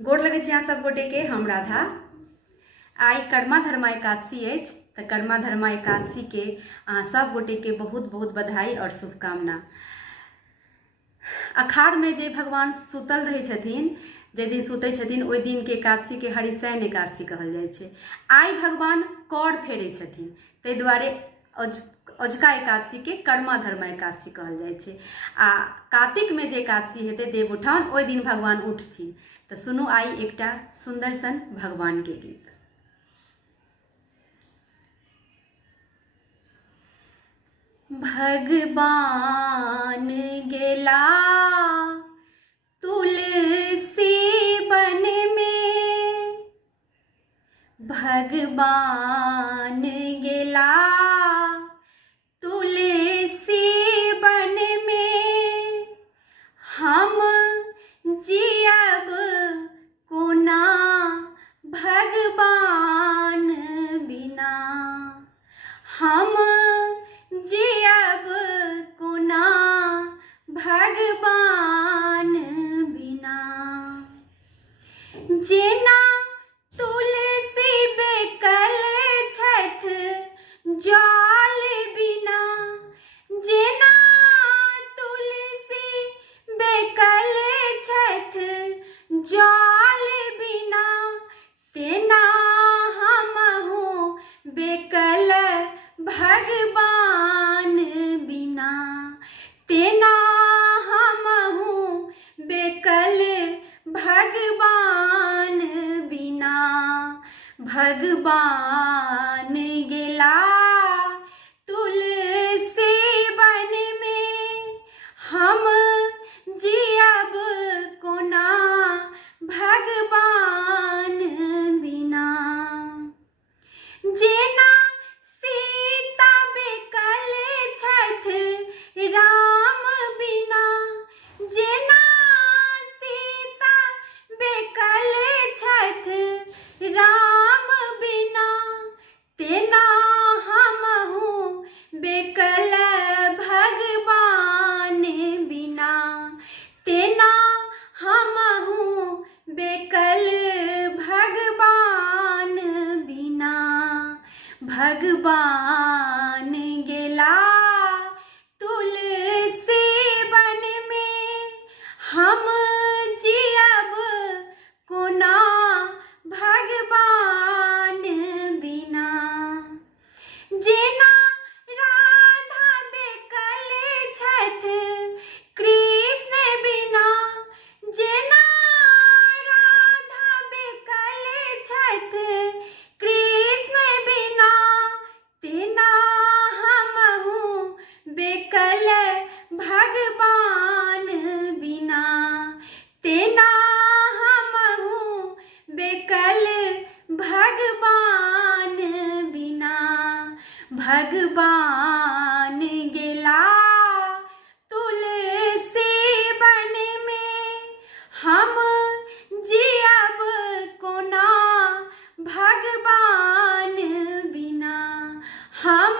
गोर लगे छी अहाँ सब गोटे के। हम राधा। आई कर्मा धर्मा एकादशी अछि तो कर्मा धर्मा एकादशी के अहाँ सब गोटे के बहुत बहुत बधाई और शुभकामना। अखाड़ में जे भगवान सुतल रहे छथिन, जे दिन सुते छथिन ओहि दिन के एकादशी के हरिशयन एकादशी कहल जाइ छै। आई भगवान कर फेरे छथिन, ताहि दुआरे अजुका एकादशी के कर्मा धर्मा एकादशी कहल जाइ छै। आ कार्तिक में जे एकादशी हेतै देवउठान, ओहि दिन भगवान उठथिन। तो सुनू आई एकटा सुंदर सन भगवान के गीत। भगवान गेला तुलसी बन में, भगवान गेला तुलसी बन में, हम जियब कोना भगवान बिना, हम जियब कोना भगवान बिना। जेना तुलसी बेकल छथ जल बिना, जेना तुलसी बेकल छथ जल बिना, तेना हमहु बेकल भगवान बिना, तेना हमहु बेकल भगवान बिना। भगवान गेला तुलसी बन में, हम जियब कोना भगवान बिना। जेना सीता बेकल छथ राम बिना, जेना सीता बेकल छथ राम बिना, तेना हमहु बेकल भगवान बिना, तेना हमहु बेकल भगवान बिना। भगवान गेला तुलसी बन में, हम जियब कोना भगवान बिना। जेना राधा बेकल छथ कृष्ण बिना, जेना राधा बेकल छथ कृष्ण बिना, तेना हमहु बेकल भगवान बिना, तेना हमहु बेकल भगवान बिना। भगवान गेला तुलसी बन में, हम जियब कोना भगवान बिना, हम